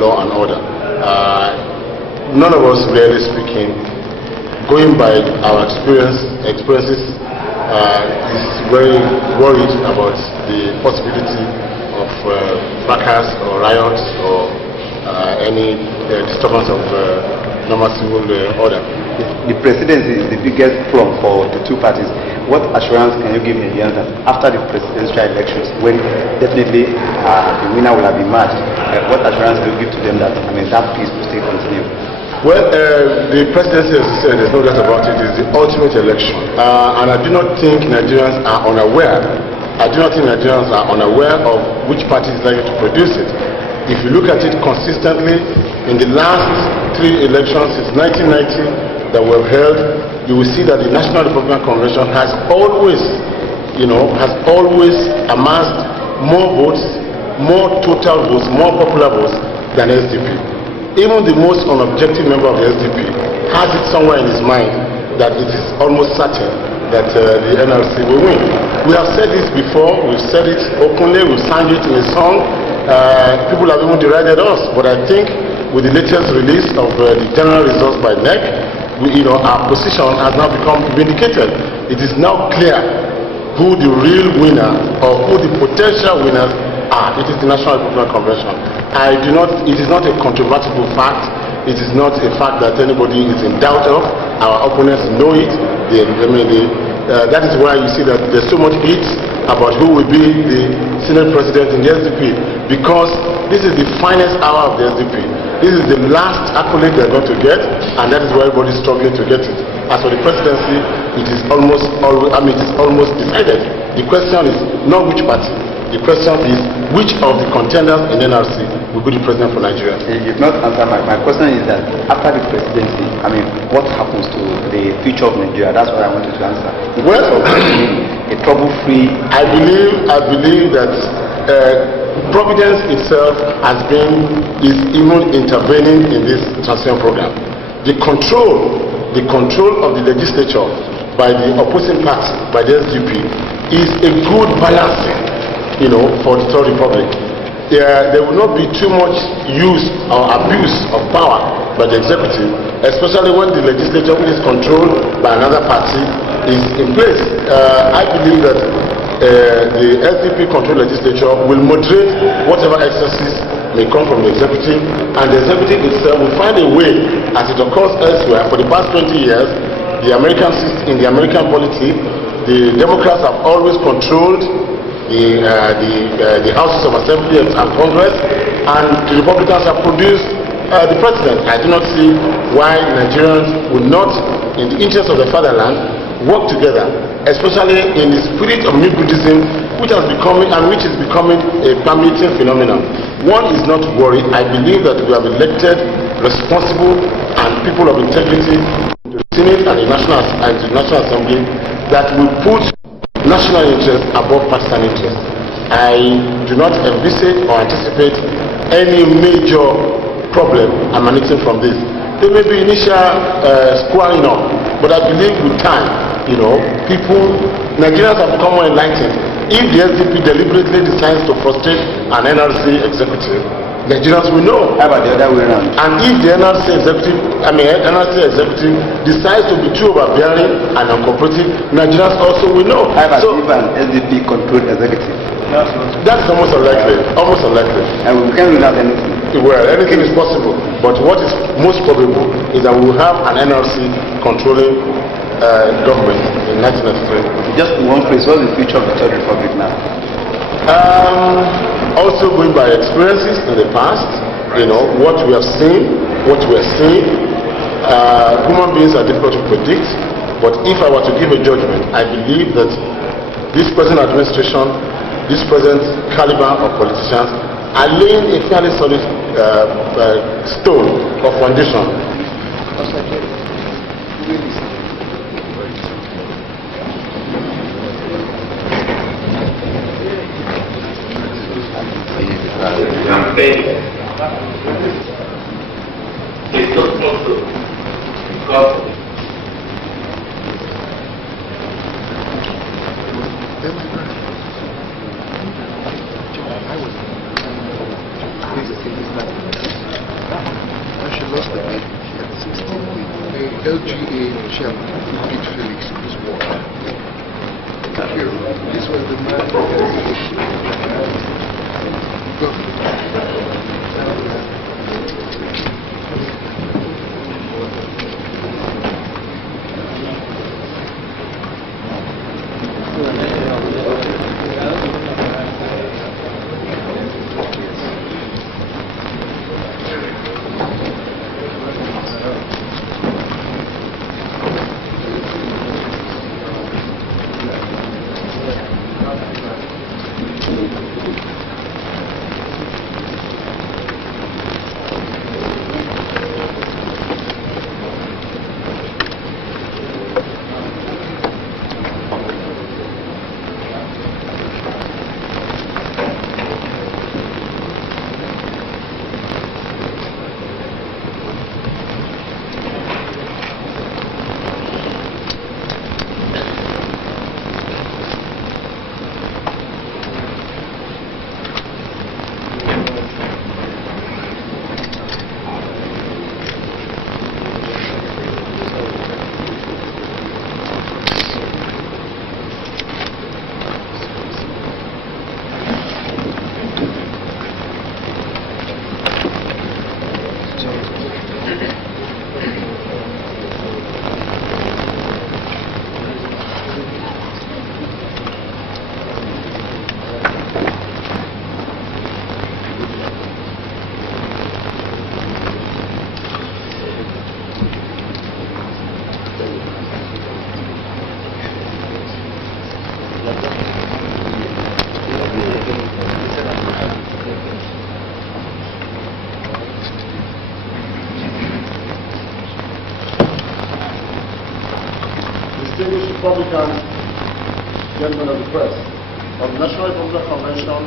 law and order. None of us, really speaking, going by our experiences, is very worried about the possibility of fracas or riots or any disturbance of normal civil order. The presidency is the biggest plum for the two parties. What assurance can you give Nigerians that after the presidential elections, when definitely the winner will have emerged, what assurance do you give to them that that peace will still continue? Well, the presidency, as you said, there's no doubt about it, is the ultimate election. And I do not think Nigerians are unaware. Of which party is likely to produce it. If you look at it consistently, in the last 3 elections since 1990 that were held, you will see that the National Republican Convention has always amassed more votes, more total votes, more popular votes than SDP. Even the most unobjective member of the SDP has it somewhere in his mind that it is almost certain that the NRC will win. We have said this before, we've said it openly, we've sang it in a song. People have even derided us, but I think with the latest release of the general results by NEC, our position has now become vindicated. It is now clear who the real winner or who the potential winners are. It is the National Republican Convention. It is not a controversial fact. It is not a fact that anybody is in doubt of. Our opponents know it. That is why you see that there's so much heat about who will be the Senate President in the SDP, because this is the finest hour of the SDP. This is the last accolade they're going to get, and that is why everybody is struggling to get it. As for the presidency, it is almost decided. The question is not which party. The question is which of the contenders in NRC will be the president for Nigeria. You did not answer my question. Is that after the presidency, what happens to the future of Nigeria? That's what I wanted to answer. Well, a trouble-free. I believe that Providence itself is even intervening in this transition program. The control of the legislature by the opposing party, by the SDP, is a good balancing, for the Third Republic. There will not be too much use or abuse of power by the executive, especially when the legislature, which is controlled by another party, is in place. I believe that the SDP controlled legislature will moderate whatever excesses may come from the executive, and the executive itself will find a way, as it occurs elsewhere. For the past 20 years, in the American polity, the Democrats have always controlled the houses of assembly and Congress, and the Republicans have produced the president. I do not see why Nigerians would not, in the interest of the fatherland, work together, especially in the spirit of new Buddhism, which is becoming a permeating phenomenon. One is not worried. I believe that we have elected responsible and people of integrity to the Senate and the National Assembly that will put national interest above partisan interest. I do not envisage or anticipate any major problem emanating from this. There may be initial squaring up, but I believe with time, Nigerians have become more enlightened. If the SDP deliberately decides to frustrate an NRC executive, Nigerians will know. How about the other way around? And if the NRC executive decides to be too overbearing and uncooperative, Nigerians also will know. How about even SDP controlled executive? That's almost unlikely. And we can't rule out anything. Well, anything is possible. But what is most probable is that we will have an NRC controlling government in 1993. Just one phrase, what's the future of the Third Republic now? Also going by experiences in the past, what we have seen, what we are seeing. Human beings are difficult to predict, but if I were to give a judgment, I believe that this present administration, this present caliber of politicians are laying a fairly solid stone of foundation. She lost the bid. She had 16 bids. The LGA chairman beat Felix this morning. Thank you. This was the man distinguished Republican gentlemen of the press, of the National Republican Convention,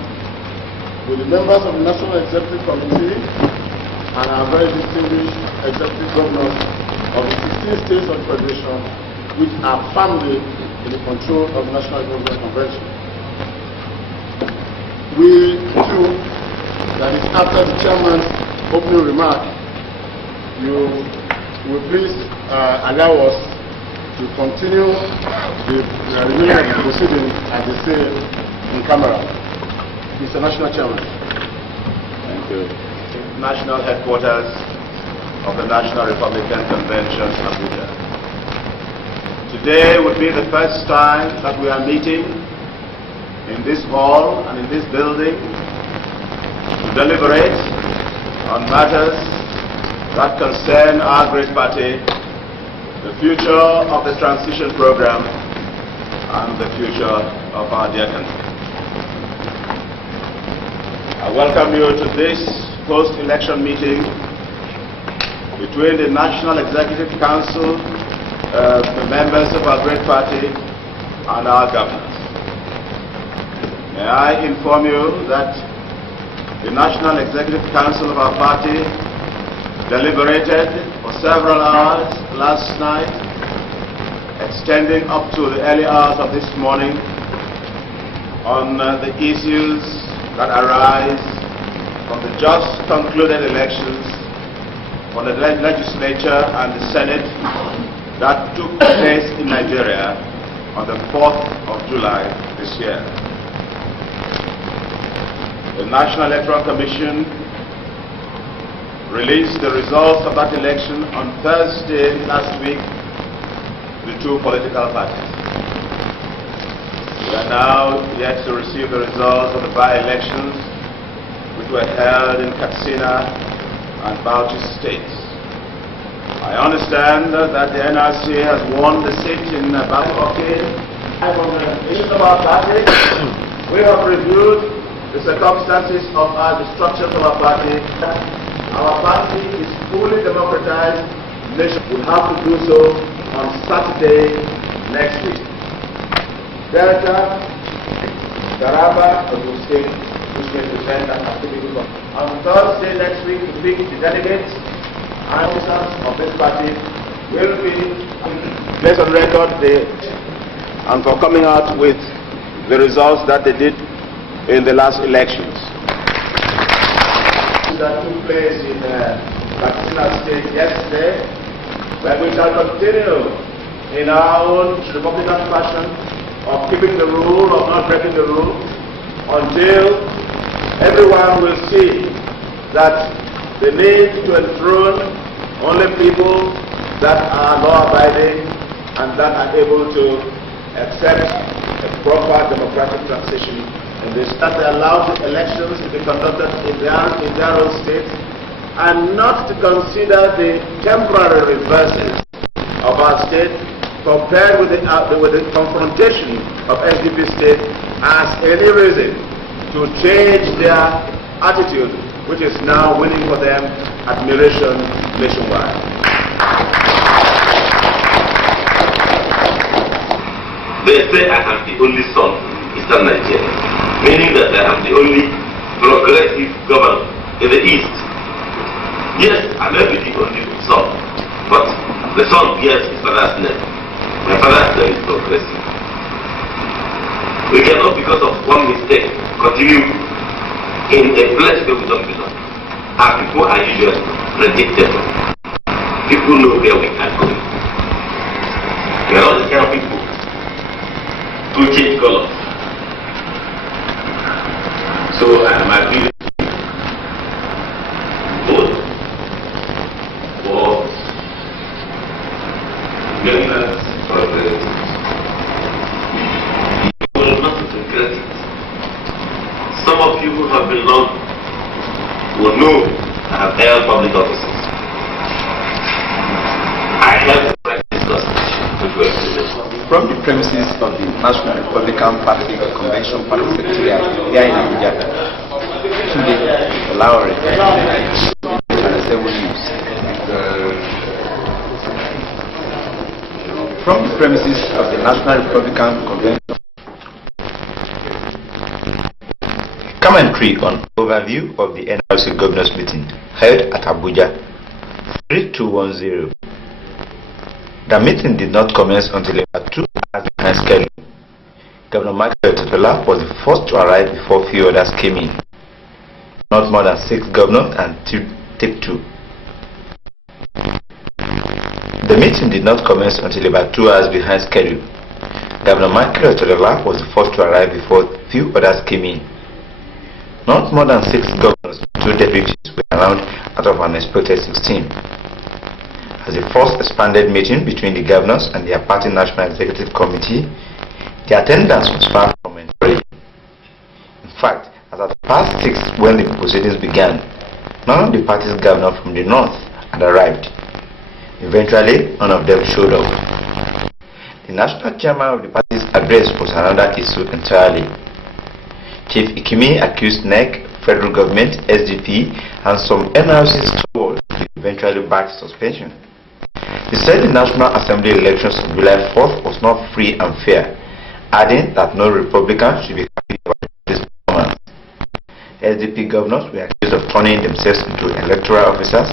with the members of the National Executive Committee and our very distinguished executive governors of the 16 states of the Federation, which are firmly in the control of the National Republican Convention. We too, that is after the chairman's opening remark, you will please allow us to continue the remaining of the proceeding as they say in camera. Mr. National Chairman. Thank you. National headquarters of the National Republican Convention, Abuja. Today would be the first time that we are meeting in this hall and in this building to deliberate on matters that concern our great party, the future of the transition program, and the future of our dear country. I welcome you to this post-election meeting between the National Executive Council, the members of our great party, and our governors. May I inform you that the National Executive Council of our party deliberated for several hours last night, extending up to the early hours of this morning, on the issues that arise from the just concluded elections for the legislature and the Senate that took place in Nigeria on the 4th of July this year. The National Electoral Commission released the results of that election on Thursday last week to the two political parties. We are now yet to receive the results of the by-elections which were held in Katsina and Bauchi states. I understand that the NRC has won the seat in Bauchi. From the issues of our party, we have reviewed the circumstances of the structures of our party. Our party is fully democratized. The nation will have to do so on Saturday next week. Delta, Taraba, Ogun State, which will present an activity. On Thursday next week, to pick the delegates and officers of this party will be placed on record and for coming out with the results that they did in the last elections. that took place in Katsina State yesterday, where we shall continue in our own Republican fashion of keeping the rule, of not breaking the rule, until everyone will see that the need to enthrone only people that are law-abiding and that are able to accept a proper democratic transition in this, that they allow the elections to be conducted in their own state, and not to consider the temporary reverses of our state compared with the confrontation of SDP state as any reason to change their attitude, which is now winning for them admiration nationwide. They say I am the only son in Eastern Nigeria, meaning that I am the only progressive governor in the East. Yes, I may be the only son, but the son bears his father's name. My father's name is progressive. We cannot, because of one mistake, continue in a place where we don't belong. Our people are usually predictable. People know where we are going. We are not the kind of people to change colors. So I am agreeing both for youngers progress. You will not regret it. Some of you who have been long will know I have held public offices. I held the practice constitution. From the premises of the National Republican Party Convention Party Secretariat here in Abuja, today, Olaore, and 7 News. From the premises of the National Republican Convention. Commentary on overview of the NRC Governors Meeting held at Abuja. 3210. The meeting did not commence until about 2 hours behind schedule. Governor Michael Otedola was the first to arrive before few others came in. Not more than 6 governors and take 2. The meeting did not commence until about 2 hours behind schedule. Governor Michael Otedola was the first to arrive before few others came in. Not more than 6 governors and 2 deputies were around out of an expected 16. As the first expanded meeting between the governors and their party National Executive Committee, the attendance was far from encouraging. In fact, as at past 6 when the proceedings began, none of the party's governors from the north had arrived. Eventually, none of them showed up. The national chairman of the party's address was another issue entirely. Chief Ikimi accused NEC, federal government, SDP, and some NRC stalwarts to eventually back suspension. He said the National Assembly elections of July 4th was not free and fair, adding that no Republican should be happy about this performance. SDP governors were accused of turning themselves into electoral officers,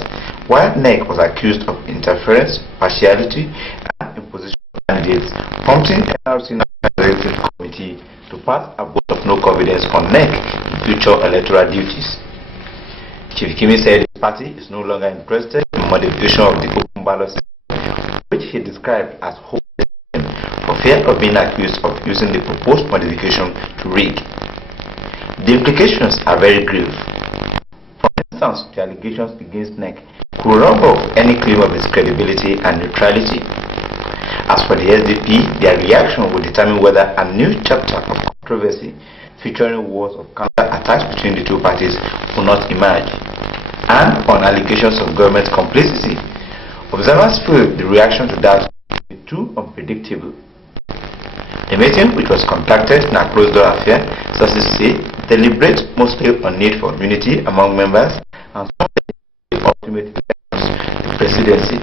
while NEC was accused of interference, partiality, and imposition of candidates, prompting NRC National Executive Committee to pass a vote of no confidence on NEC in future electoral duties. Chief Ikimi said his party is no longer interested in modification of the open ballot system, which he described as hopeless for fear of being accused of using the proposed modification to rig. The implications are very grave. For instance, the allegations against NEC could rob off any claim of its credibility and neutrality. As for the SDP, their reaction will determine whether a new chapter of controversy featuring wars of counter-attacks between the 2 parties will not emerge. And on allegations of government complicity, observers feel the reaction to that will be too unpredictable. The meeting, which was conducted in a closed-door affair, sources say, deliberates mostly on need for unity among members and the ultimate elections, the presidency.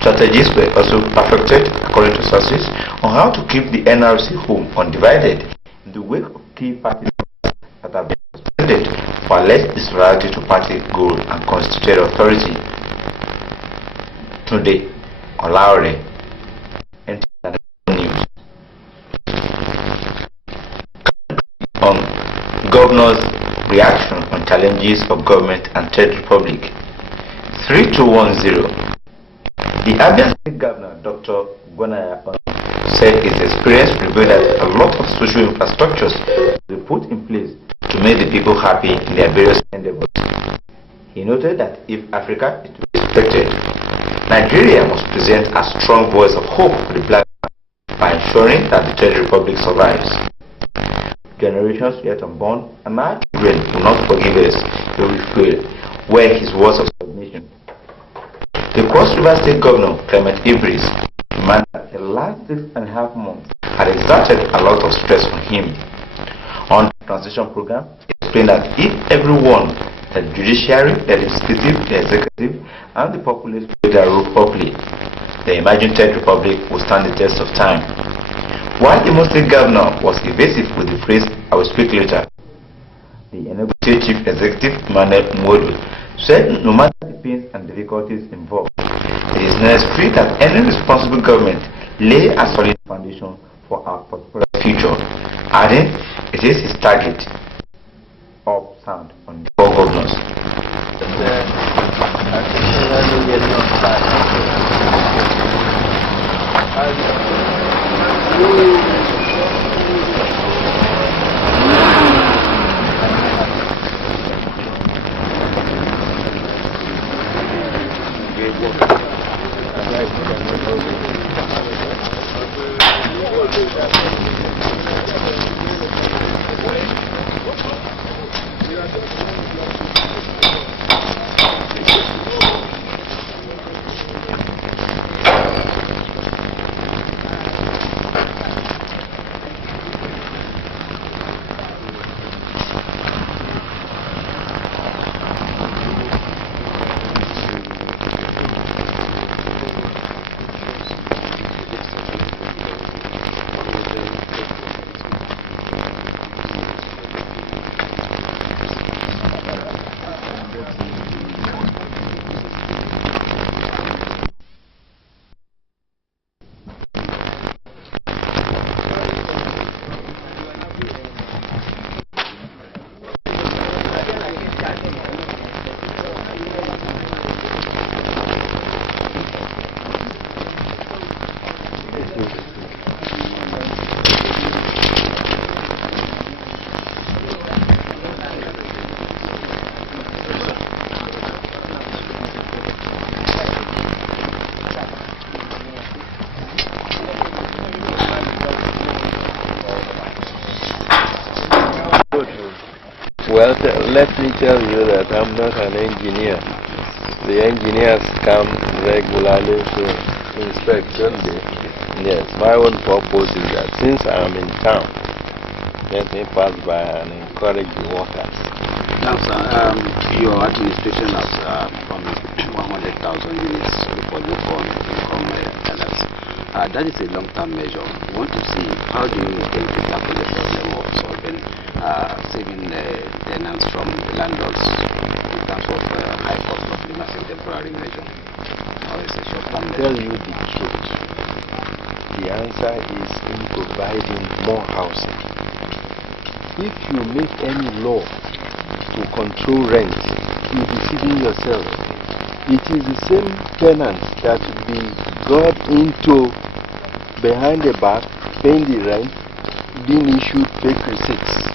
Strategies were also perfected, according to sources, on how to keep the NRC home undivided in the wake of key party members that have been suspended for alleged disloyalty to party goal and constituted authority. Today, Olaore, News. On governor's reaction on challenges of government and Third Republic. 3210. The Abia State Governor, Dr. Gwanaya, said his experience revealed that a lot of social infrastructures will be put in place to make the people happy in their various endeavors. He noted that if Africa is to be respected, Nigeria must present a strong voice of hope to the black man by ensuring that the Third Republic survives. Generations yet unborn and our children will not forgive us if we fail, were his words of submission. The Cross River State Governor, Clement Idris, demanded that the last 6.5 months had exerted a lot of stress on him. On the transition program, he explained that if everyone, the judiciary, the legislative, the executive, and the populace play their role properly, the imagined Third Republic will stand the test of time. While the Muslim governor was evasive with the phrase, "I will speak later," the Enugu State Chief Executive, Emmanuel Mwodu, said no matter the pains and difficulties involved, it is necessary that any responsible government lay a solid foundation for our prosperous future, adding it is his target of sound on the four governors. Well, let me tell you that I'm not an engineer. The engineers come regularly to inspect, don't they? Yes, my own purpose is that since I'm in town, let me pass by and encourage the workers. Now, sir, your administration has promised 100,000 units for new phone income tenants. That is a long-term measure. We want to see how do you intend to tackle the problem of solving saving tenants from the landlords in terms of high cost of living as a temporary measure, or is a short-term measure? Tell you the truth. The answer is in providing more housing. If you make any law to control rent, you're deceiving yourself. It is the same tenants that will be got into behind the back, paying the rent, being issued fake receipts.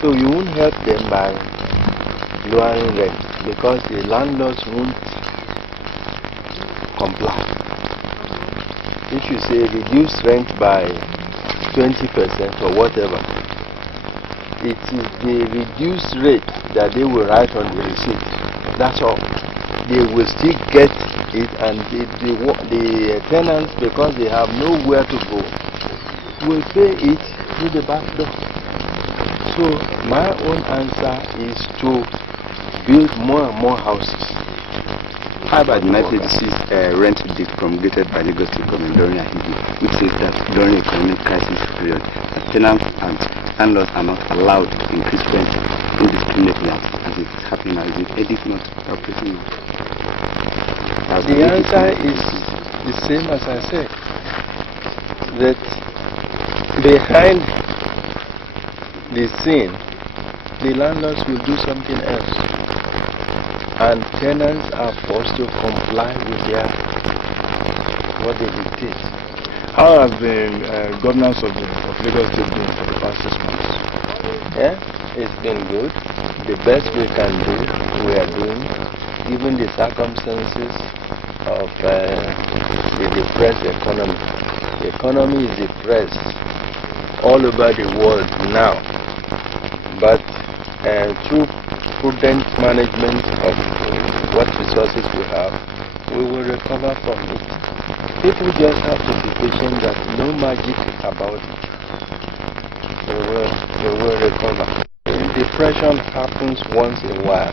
So you won't help them by lowering rent because the landlords won't comply. If you say reduce rent by 20% or whatever, it is the reduced rate that they will write on the receipt. That's all. They will still get it, and the tenants, because they have nowhere to go, will pay it through the back door. So my own answer is to build more and more houses. How about the United States rent edict promulgated by Lagos State Government during Ahidi, which says that during economic crisis period, tenants and landlords are not allowed to increase rent indiscriminately as it is happening now? Is the edict not operating? The answer is the same as I said, that behind the scene the landlords will do something else. And tenants are forced to comply with what they dictate. How has the governance of Lagos State been for the past 6 months? Yeah, it's been good. The best we can do, we are doing, given the circumstances of the depressed economy. The economy is depressed all over the world now, but through prudent management of what resources we have, we will recover from it. People just have to be patient, that no magic about it. They will recover. Depression happens once in a while.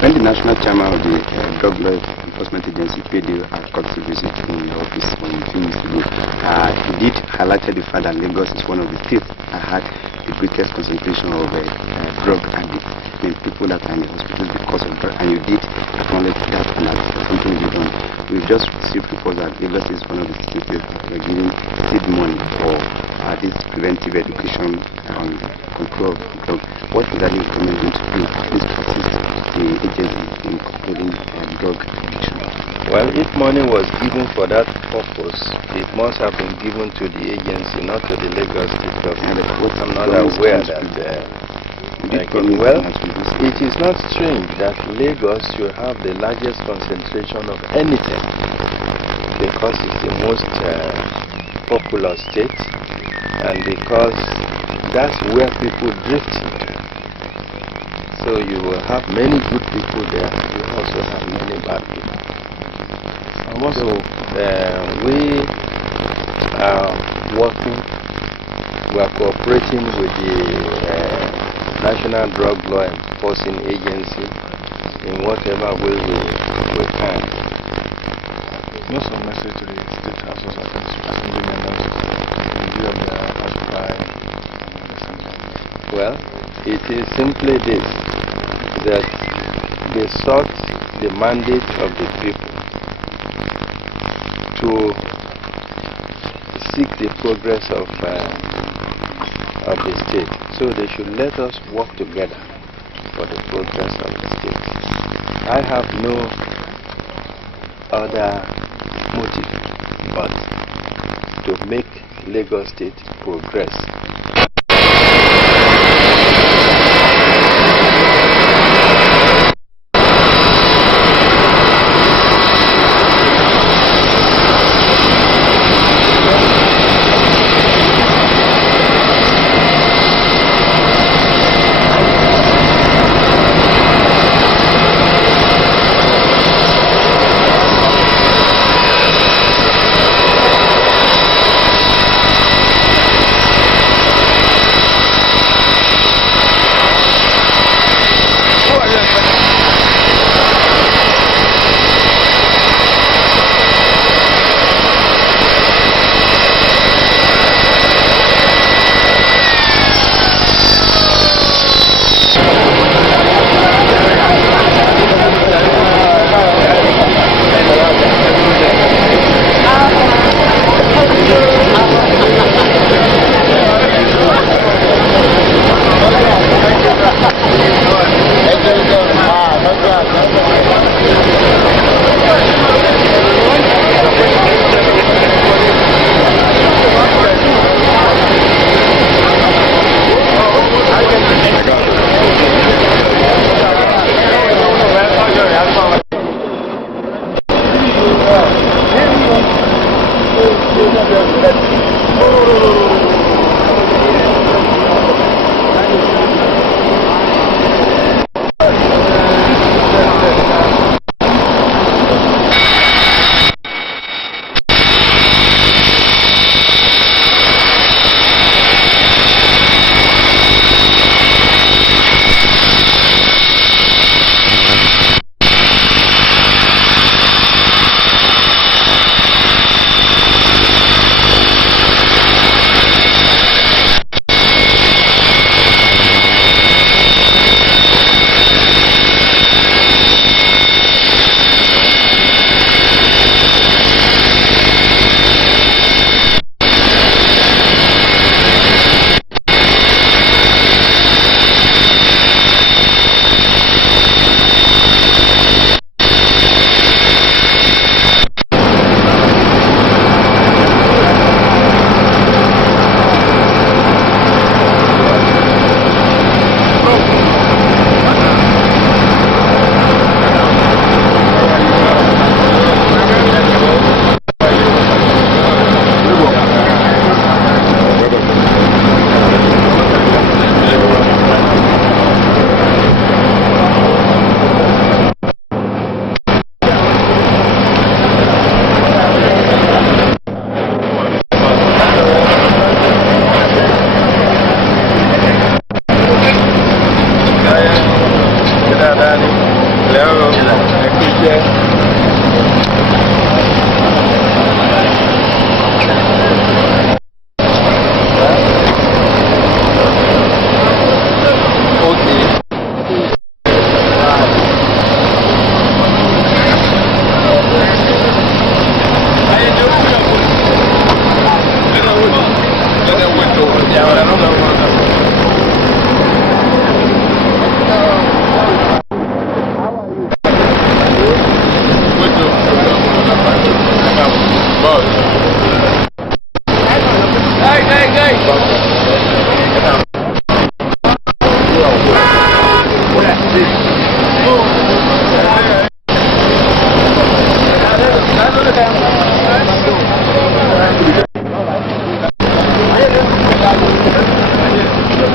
When the national chairman of the Drug Law Enforcement Agency paid you a courtesy visit in your office when you finished ago, he did highlight the fact that Lagos is one of the states that had the greatest concentration of drug addicts, people that are in the hospitals because of drug, and you did acknowledge that, and that's something you done. We've just received reports that Lagos is one of the states that are giving seed money for this preventive education on control of drugs. What is that government going to do to assist the agency in controlling drug addiction? Well, if money was given for that purpose, it must have been given to the agency, not to the Lagos State government. I'm not aware that. Well, it is not strange that Lagos should have the largest concentration of anything, because it's the most popular state, and because that's where people drift into. So you will have many good people there, you also have many bad people. So we are working, we are cooperating with the National Drug Law Enforcement Agency in whatever way we can. What's your message to the State House of Assembly members in view of their outcry and assembly? Well, it is simply this, that they sought the mandate of the people to seek the progress of the state. So they should let us work together for the progress of the state. I have no other motive but to make Lagos State progress.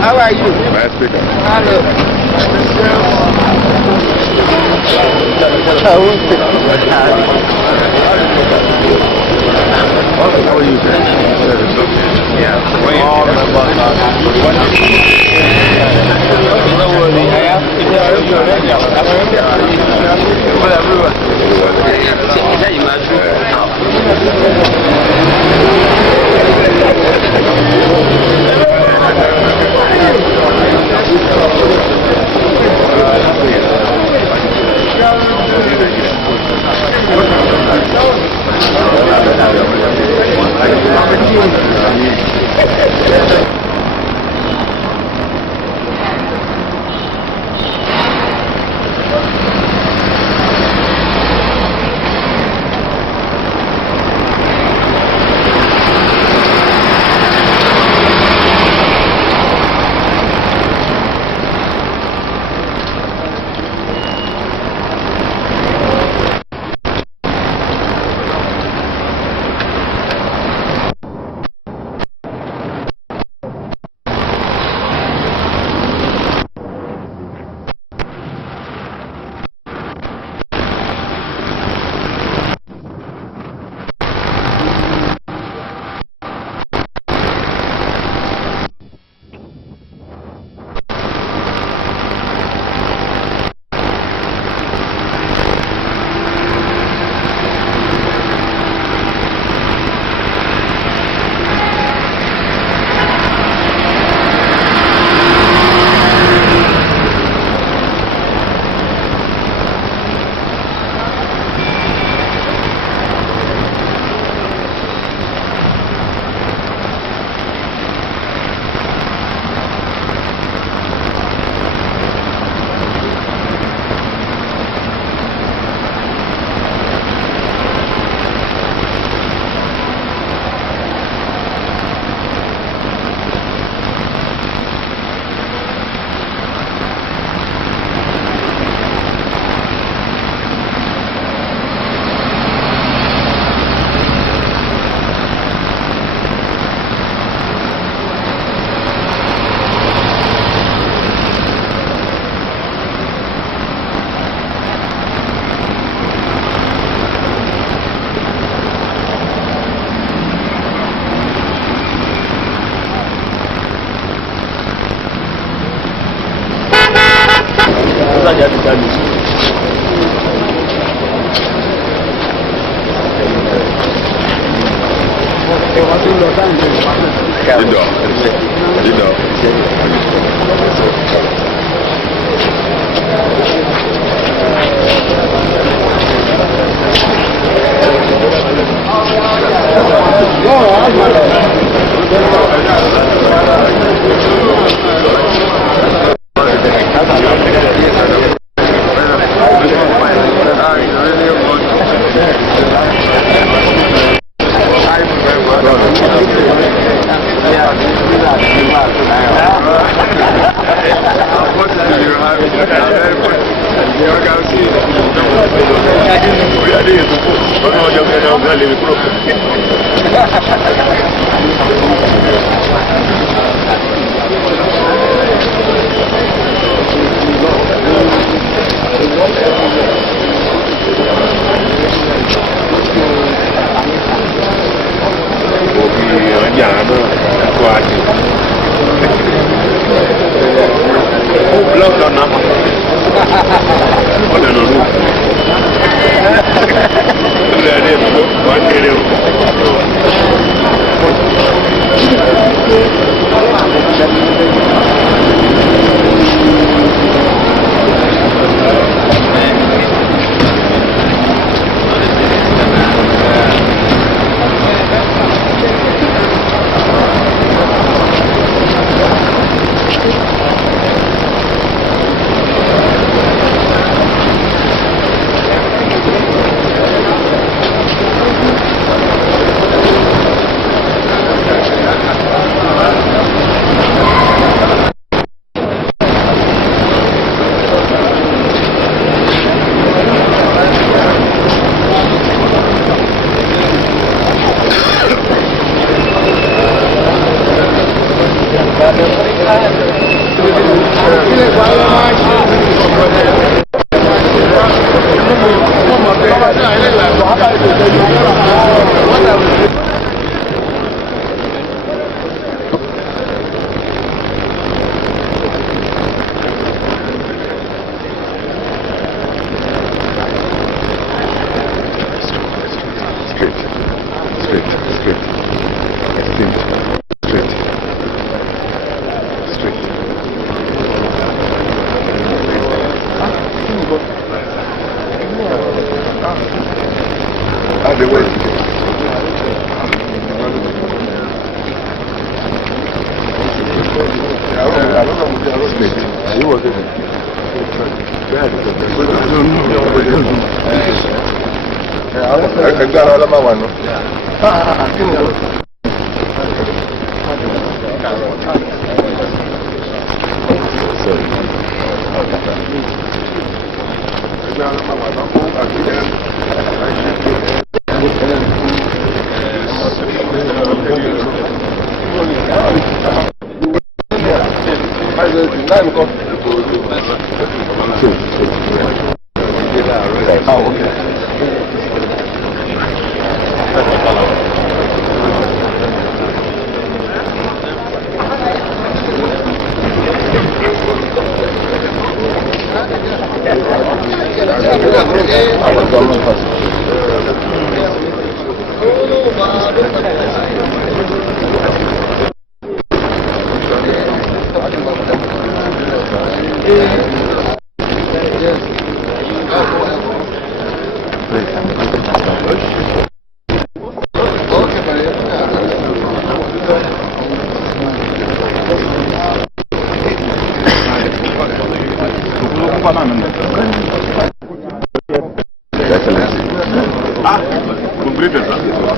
How are you? Nice pickup. Hello. How are you, sir? Yeah. Blood on number.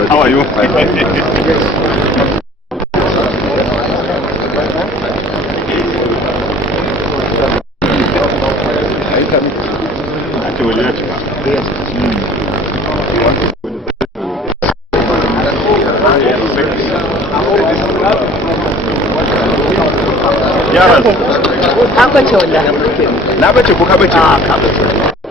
How are you? Ka bace wallahi. Na bace ko ka bace? Ah, ka bace.